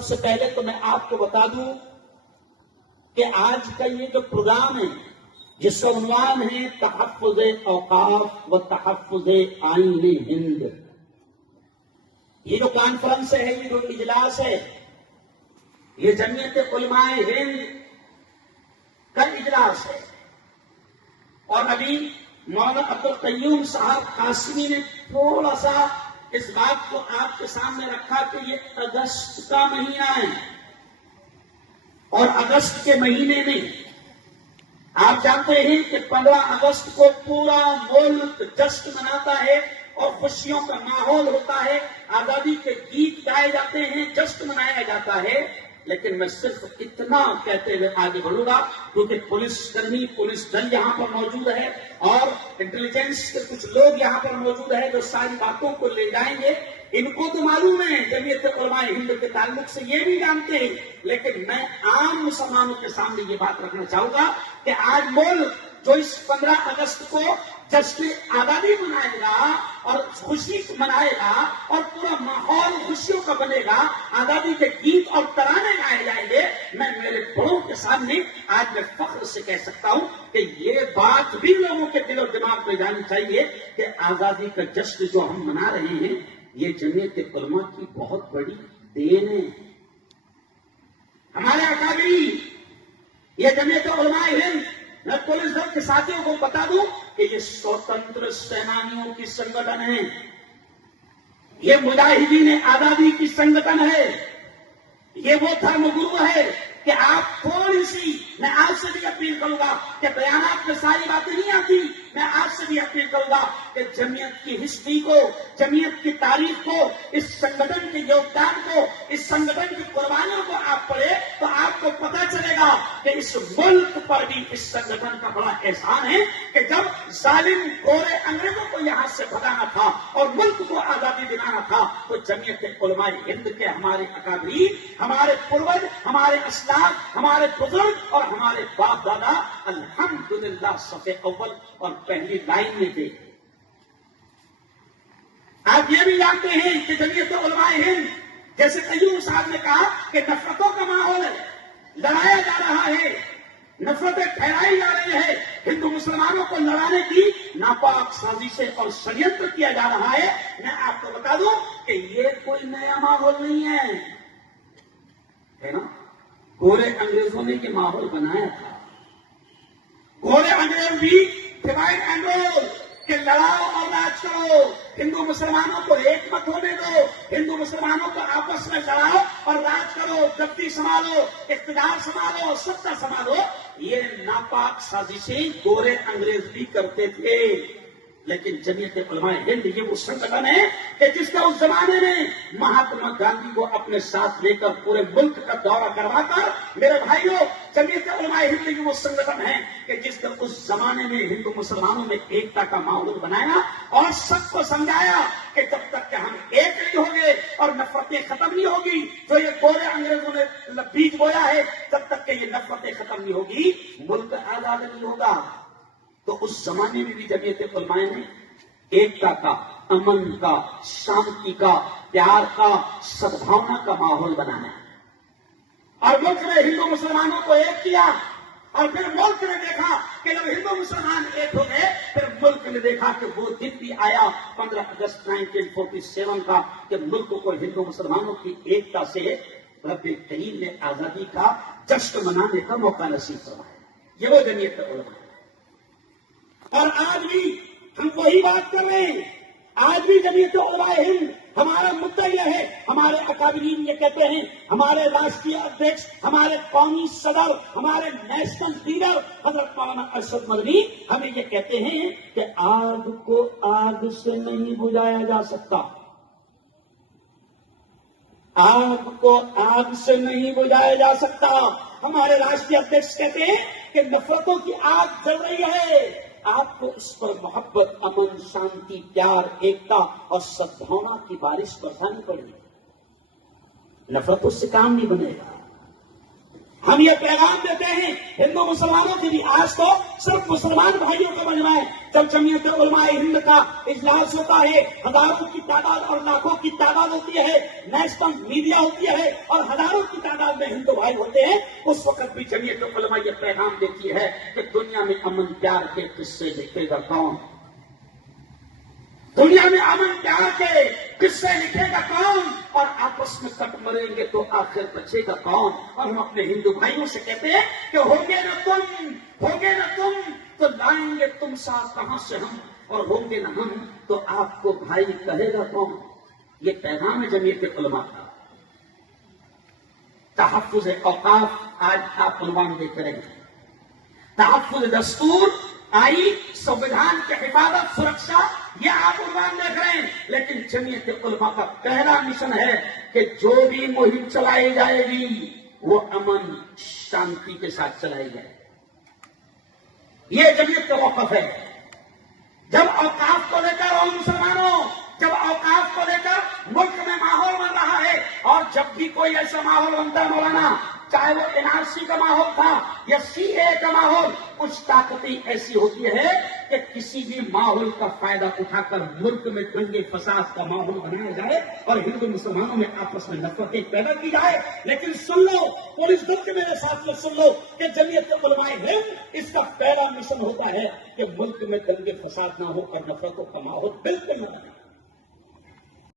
سب سے پہلے تو میں آپ کو بتا دوں کہ آج کا یہ جو پروگرام ہے جس کا عنوان ہے تحفظ اوقاف و تحفظ آئین ہند، یہ جو کانفرنس ہے، یہ جو اجلاس ہے، یہ جمعیت علماء ہند کا اجلاس ہے۔ اور ابھی مولانا عبدالقیوم صاحب قاسمی نے تھوڑا سا اس بات کو آپ کے سامنے رکھا کہ یہ اگست کا مہینہ ہے، اور اگست کے مہینے میں آپ جانتے ہیں کہ 15 اگست کو پورا ملک جشن مناتا ہے اور خوشیوں کا ماحول ہوتا ہے، آزادی کے گیت گائے جاتے ہیں، جشن منایا جاتا ہے۔ لیکن میں صرف اتنا کہتے ہوئے آگے بڑھوں گا، کیونکہ پولیس کرمی، پولیس دل یہاں پر موجود ہے اور انٹیلیجنس کے کچھ لوگ یہاں پر موجود ہے جو ساری باتوں کو لے جائیں گے۔ ان کو تو معلوم ہے جمعیت علماء ہند کے تعلق سے، یہ بھی جانتے ہیں، لیکن میں عام مسلمانوں کے سامنے یہ بات رکھنا چاہوں گا کہ آج ملک جو اس 15 اگست کو جشن آزادی منائے گا اور خوشی منائے گا اور پورا ماحول خوشیوں کا بنے گا، آزادی کے گیت اور ترانے گائے جائیں گے، میں میرے بڑوں کے سامنے آج میں فخر سے کہہ سکتا ہوں کہ یہ بات بھی لوگوں کے دل و دماغ میں جانی چاہیے کہ آزادی کا جشن جو ہم منا رہے ہیں یہ جمعیت علماء کی بہت بڑی دین ہے۔ ہمارے اکابرین، یہ جمعیت علماء ہند، میں پولیس دل کے ساتھیوں کو بتا دوں کہ یہ سوتنتر سینانیوں کی سنگٹن ہے، یہ مجاہدین آزادی کی سنگٹن ہے، یہ وہ دھرم گرو ہے کہ آپ تھوڑی سی، میں آپ سے بھی اپیل کروں گا کہ بیانات میں ساری باتیں نہیں آتی، میں آپ سے بھی اپیل کروں گا کہ جمعیت کی ہسٹری کو، جمعیت کی تاریخ کو، اس سنگٹن کے یوگدان کو، اس سنگٹن کی قربانیوں کو آپ پڑھیں تو آپ کو پتہ چلے گا کہ اس ملک پر بھی اس سنگٹن کا بڑا احسان ہے کہ جب ظالم گورے انگریزوں کو یہاں سے بھگانا تھا اور ملک کو آزادی دلانا تھا تو جمعیت علماء ہند کے ہمارے اکابرین، ہمارے پروج، ہمارے اسلاف، ہمارے بزرگ اور ہمارے باپ دادا الحمدللہ صفِ اول اور پہلی لائن میں تھے۔ آپ یہ بھی جانتے ہیں کہ جمعیت علماء ہند، جیسے قیوم صاحب نے کہا کہ نفرتوں کا ماحول ہے، لڑایا جا رہا ہے، نفرتیں پھیلائی جا رہی ہے، ہندو مسلمانوں کو لڑانے کی ناپاک سازشیں اور ષڈینتر کیا جا رہا ہے۔ میں آپ کو بتا دوں کہ یہ کوئی نیا ماحول نہیں ہے نا، گورے انگریزوں نے یہ ماحول بنایا تھا۔ گورے انگریز بھی ڈیوائڈ اینڈ رول کہ لڑاؤ اور راج کرو، ہندو مسلمانوں کو ایک مت ہونے دو، ہندو مسلمانوں کو آپس میں لڑاؤ اور راج کرو، گدی سنبھالو، اقتدار سنبھالو، ستہ سنبھالو، یہ ناپاک سازشیں گورے انگریز بھی کرتے تھے۔ لیکن جمعیت علماء ہند یہ وہ سنگٹن ہے کہ جس کا اس زمانے میں مہاتما گاندھی کو اپنے ساتھ لے کر پورے ملک کا دورہ کروا کر، میرے بھائیوں، جمعیت علماء ہند یہ وہ سنگٹن ہے کہ جس نے اس زمانے میں ہندو مسلمانوں میں ایکتا کا ماحول بنایا اور سب کو سمجھایا کہ جب تک کہ ہم ایک نہیں ہوں گے اور نفرتیں ختم نہیں ہوگی، جو یہ گورے انگریزوں نے بیج بویا ہے، جب تک کہ یہ نفرتیں ختم نہیں ہوگی ملک آزاد نہیں ہوگا۔ تو اس زمانے میں بھی جمعیت علماء نے ایکتا کا، امن کا، شانتی کا، پیار کا، سدبھاونا کا ماحول بنایا اور ملک نے ہندو مسلمانوں کو ایک کیا۔ اور پھر ملک نے دیکھا کہ جب ہندو مسلمان ایک ہو گئے، پھر ملک نے دیکھا کہ وہ دن بھی آیا 15 اگست 1947 کا کہ ملک کو ہندو مسلمانوں کی ایکتا سے رب کریم نے آزادی کا جشن منانے کا موقع نصیب فرمایا۔ یہ وہ جمعیت علماء ہے۔ اور آج بھی ہم وہی بات کر رہے ہیں، آج بھی جمعیت علماء ہند ہمارا مدعا یہ ہے، ہمارے اکابرین یہ کہتے ہیں، ہمارے راشٹریہ ادھیکش، ہمارے قومی صدر، ہمارے نیشنل لیڈر حضرت مولانا ارشد مدنی ہمیں یہ کہتے ہیں کہ آگ کو آگ سے نہیں بجھایا جا سکتا، آگ کو آگ سے نہیں بجھایا جا سکتا۔ ہمارے راشٹریہ ادھیکش کہتے ہیں کہ نفرتوں کی آگ جل رہی ہے، آپ کو اس پر محبت، امن، شانتی، پیار، ایکتا اور سدبھاونا کی بارش برسانی پڑے گی، نفرتوں سے کام نہیں بنے گا۔ ہم یہ پیغام دیتے ہیں ہندو مسلمانوں کے بھی، آج تو صرف مسلمان بھائیوں کا مجمع ہے، جب جمعیت علماء ہند کا اجلاس ہوتا ہے، ہزاروں کی تعداد اور لاکھوں کی تعداد ہوتی ہے، نیشنل میڈیا ہوتی ہے اور ہزاروں کی تعداد میں ہندو بھائی ہوتے ہیں، اس وقت بھی جمعیت علماء یہ پیغام دیتی ہے کہ دنیا میں امن پیار کے قصے لکھے گا کون؟ دنیا میں امن پیار کے قصے لکھے گا کون؟ اور آپس میں کٹ مریں گے تو آخر بچے گا کون؟ اور ہم اپنے ہندو بھائیوں سے کہتے ہیں کہ ہوگے نہ تم تو لائیں گے تم ساتھ کہاں سے ہم، اور ہوں گے نہ ہم تو آپ کو بھائی کہے گا کون؟ یہ پیغام ہے جمعیت علماء کا۔ تحفظ اوقاف آج آپ عنوان دیتے رہے، تحفظ دستور، آئین، سنویدھان کی حفاظت، سرکشا، یہ آپ عنوان دیکھ رہے ہیں، لیکن جمعیت علماء کا پہلا مشن ہے کہ جو بھی مہم چلائی جائے گی وہ امن شانتی کے ساتھ چلائی جائے۔ یہ جمعیت کا موقف ہے۔ جب اوقاف کو لے کر اور مسلمانوں، جب اوقاف کو لے کر ملک میں ماحول بن رہا ہے، اور جب بھی کوئی ایسا ماحول بنتا ہے مولانا، چاہے وہ NRC کا ماحول تھا یا CA کا ماحول، کچھ طاقتیں ایسی ہوتی ہے کہ کسی بھی ماحول کا فائدہ اٹھا کر ملک میں دنگے فساد کا ماحول بنایا جائے اور ہندو مسلمانوں میں آپس میں نفرتیں پیدا کی جائے۔ لیکن سن لو، پولیس دل کے میرے ساتھ میں سن لو کہ جمعیت علماء ہند اس کا پہلا مشن ہوتا ہے کہ ملک میں دنگے فساد نہ ہو اور نفرتوں کا ماحول بالکل نہ بنے۔